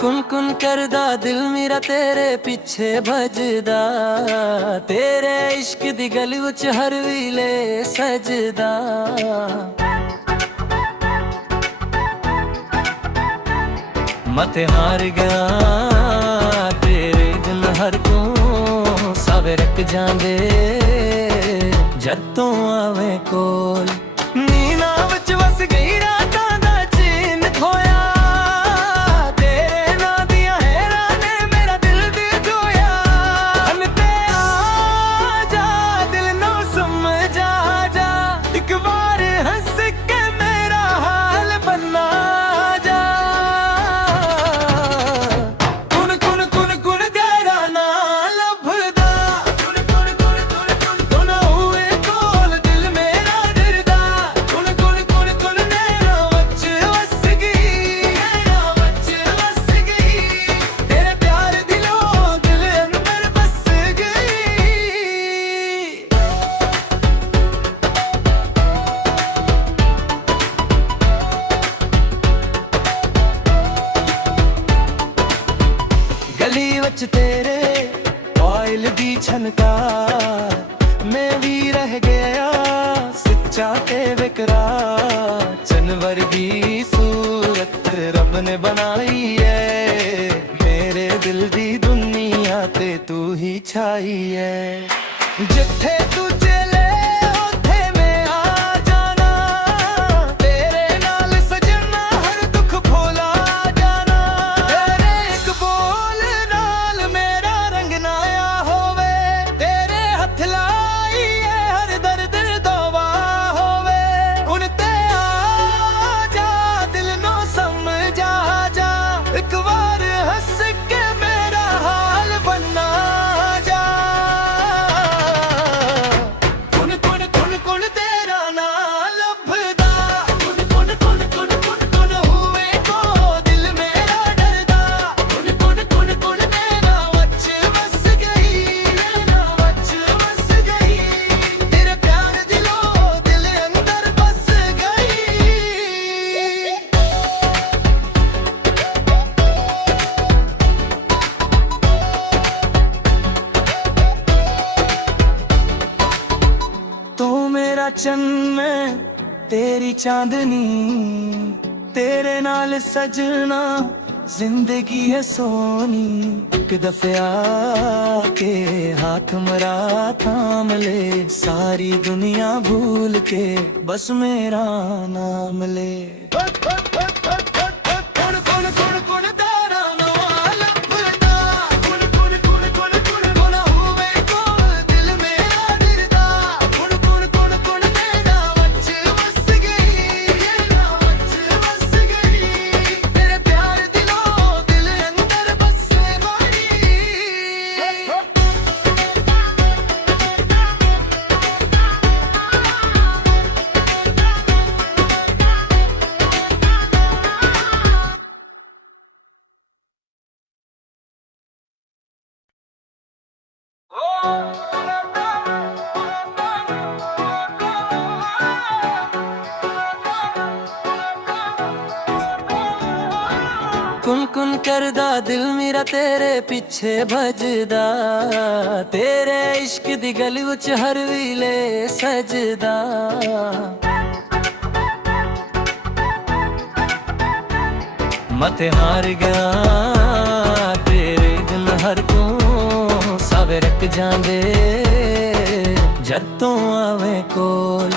कुन कुन करदा दिल मेरा तेरे पिछे भजदा, तेरे इश्क दी गली विच हर वीले सजदा। मते हार गया तेरे दिल हर को सावे रख जांदे जद तू आवे कोल। नीना विच वस गई रातां दा चैन खोया, तेरे नां दियां हैरां ने मेरा दिल जोया। हन ते आ जा दिल नूं समझा जा, इक बार हंस के मेरा हाल बना जा। कुन कुन कुन कुन तेरा नां लभदा, कुन कुन कुन कुन कुन कुन होए कोल दिल मेरा डरदा। कुन कुन कुन कुन नैना वच वस गई, नैना वच वस गई, तेरे प्यार दिलों दिल अंदर बस गई। गली वच तेरे ऑयल दी छनकार, मैं भी रह गया सच्चा ते बेकरार। चन वर्गी सूरत रब ने बनाई है, मेरे दिल दी दुनिया ते तू ही छाई है। जिथे तू चले उथे मैं आ जाना, तेरे नाल सजना हर दुख भुला जाना। तेरे एक बोल नाल मेरा रंग नाया होवे, तेरे हथ लाई है हर दर्द दवा होवे। हुण ते आ जा दिल नूं समझा जा, एक बार हंस के मेरा हाल बना जा। कुन कुन कुन कुन तेरा नां लभदा, कुन कुन कुन कुन कुन कुन होए को दिल मेरा डरदा। कुन कुन कुन कुन नैना वच वस गई, नैना वच वस गई, तेरे प्यार दिलों दिल अंदर बस गई। तू मेरा चन्न मैं तेरी चांदनी, तेरे नाल सजना जिंदगी है सोनी। एक दफे आके हाथ मरा थाम ले, सारी दुनिया भूल के बस मेरा नाम ले। कुन कुन कुन कुन तेरा नां लभदा, कुन कुन कुन कुन कुन कुन होवे कोल दिल मेरा डरदा। कुन कुन कुन कुन नैना वच वस गई, नैना वच वस गई, तेरे प्यार दिलों दिल अंदर बस गई। कुन कुन करदा दिल मेरा तेरे पिछे भजदा, तेरे इश्क दी गली विच हर वीले सजदा। मते हार गया तेरे दिल हर को सावे रख जांदे जद तू आवे कोल।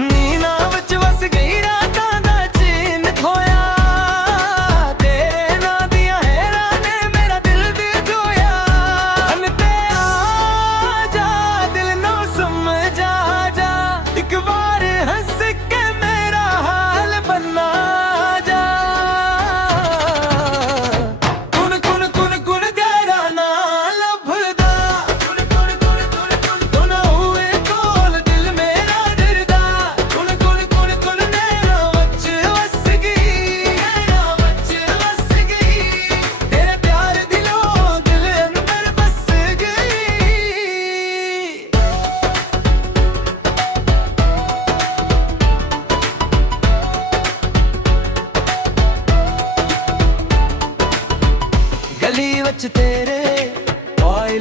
नीना विच वस गई रातां दा चैन खोया, तेरे नां दियां हैरां ने मेरा दिल जोया। हन ते आ जा दिल नूं समझा जा, इक बार हंस के मेरा हाल बना जा। कुन कुन कुन कुन तेरा नां लभदा, कुन कुन कुन कुन कुन कुन होए कोल दिल मेरा डरदा। कुन कुन कुन कुन नैना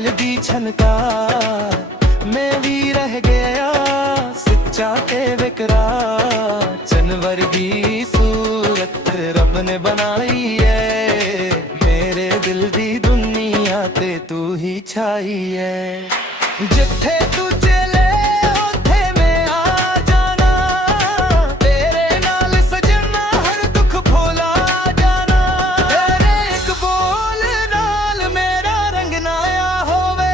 ऑयल दी छनकार मैं भी रह गया सच्चा ते बेकरार चन वर्गी सूरत रब ने बनाई है मेरे दिल दी दुनिया ते तू ही छाई है जिथे तू चले उथे मैं आ जाना तेरे नाल सजना हर दुख भुला जाना तेरे एक बोल नाल मेरा रंग नाया होवे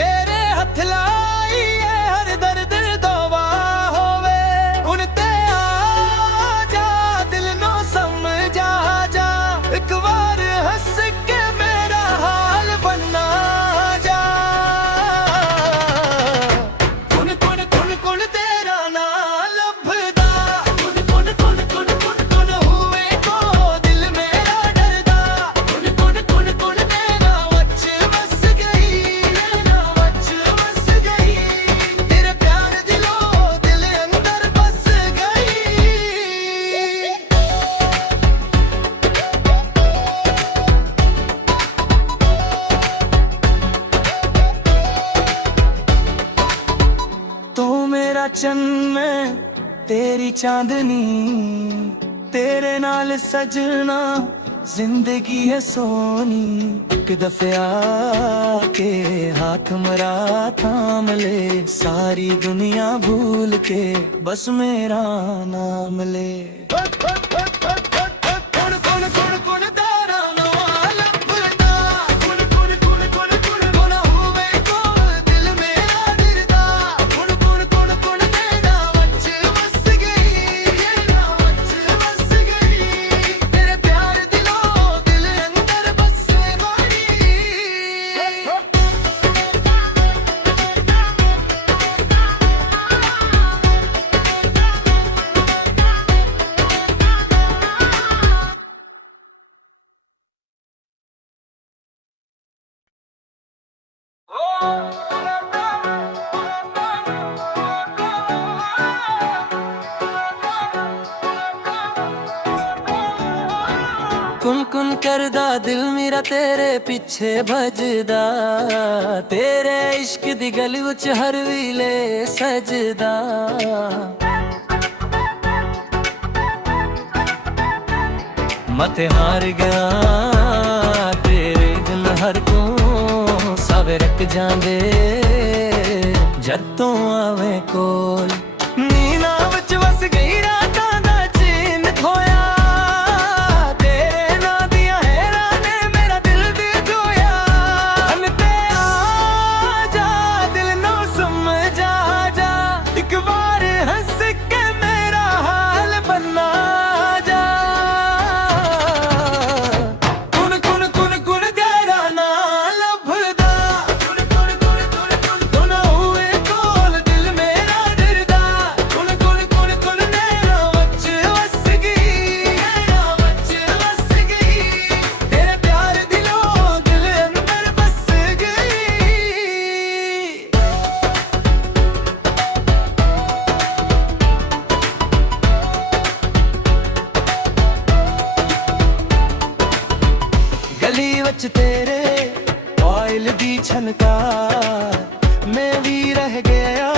तेरे हथ लाई है हर दर्द दवा होवे हुण ते आ जा दिल नो समझा जा एक बार हंस के मेरा हाल बनना जा कुन कुन कुन कुन तेरा ना लभदा कुन कुन कुन कुन कुन कुन हुए को दिल मेरा डरदा कुन कुन कुन कुन नैना वच बस गई नैना वच बस गई तेरे प्यार दिलों दिल अंदर बस गई तू मेरा चन्न मैं तेरी चांदनी तेरे नाल सजना जिंदगी है सोनी एक दफे आके हाथ मरा थाम ले सारी दुनिया भूल के बस मेरा नाम ले कुन कुन कुन कुन तारा नवा लभदा कुन कुन कुन कुन कुन कुन होवे को दिल मेरा डरदा कुन कुन कुन कुन नैना वच बस गई नैना वच बस गई तेरे प्यार दिलों दिल अंदर बस गई कुन कुन करदा दिल मेरा तेरे पीछे भजदा तेरे इश्क दी गली विच हर वीले सजदा मते हार गया तेरे दिल हर को सावे रख जांदे जद तू आवे कोल नीना विच वस गई रातां दा चैन खोया तेरे नां दियां हैरां ने मेरा दिल दे जोया हन ते आ जा दिल नो समझा जा एक बार हंस के मेरा हाल बनना जा कुन कुन कुन कुन तेरा ना लभदा कुन कुन कुन कुन कुन कुन हुए कोल दिल मेरा डरदा कुन कुन कुन कुन नैना वच बस गई नैना वच बस गई तेरे प्यार दिलों दिल अंदर बस गई गली वच तेरे ऑयल दी छनकार मैं भी रह गया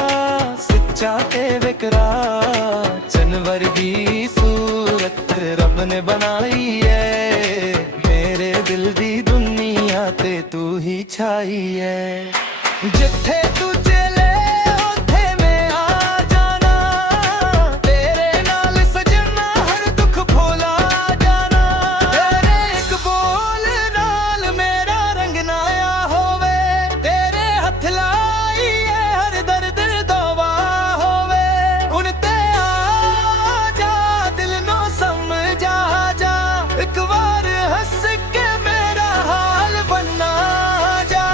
सच्चा ते बेकरार चन वर्गी सूरत रब ने बनाई है मेरे दिल दी दुनिया ते तू ही छाई है जिथे तू चले उथे मैं आ जाना तेरे नाल सजना हर दुख भुला जाना तेरे एक बोल नाल मेरा रंग नाया होवे तेरे हथ लाई है हर दर्द दवा होवे हुण ते आ जा दिल नो समझा जा एक बार हंस के मेरा हाल बनना जा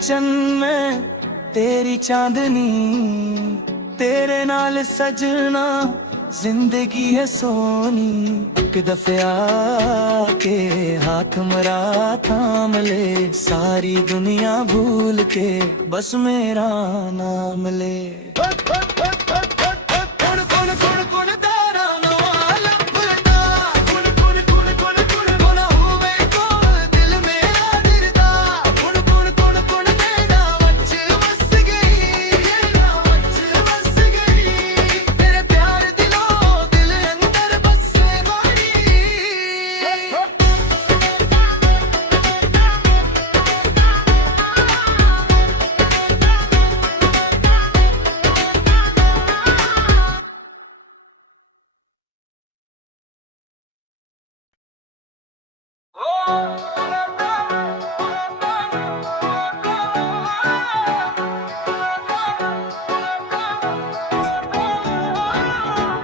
चन में तेरी चांदनी, तेरे नाल सजना जिंदगी है सोनी। एक दफे आके हाथ मरा थाम ले, सारी दुनिया भूल के बस मेरा नाम ले।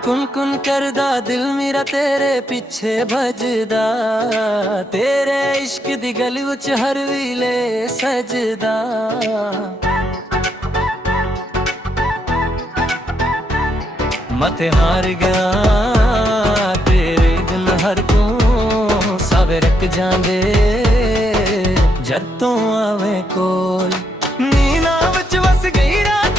कुन कुन करदा दिल मेरा तेरे पिछे भजदा, तेरे इश्क दी गली विच हर वीले सजदा। मते हार गया तेरे बिन हर तू, सावे रख जांदे जद तू आवे कोल। नीना विच वस गई रात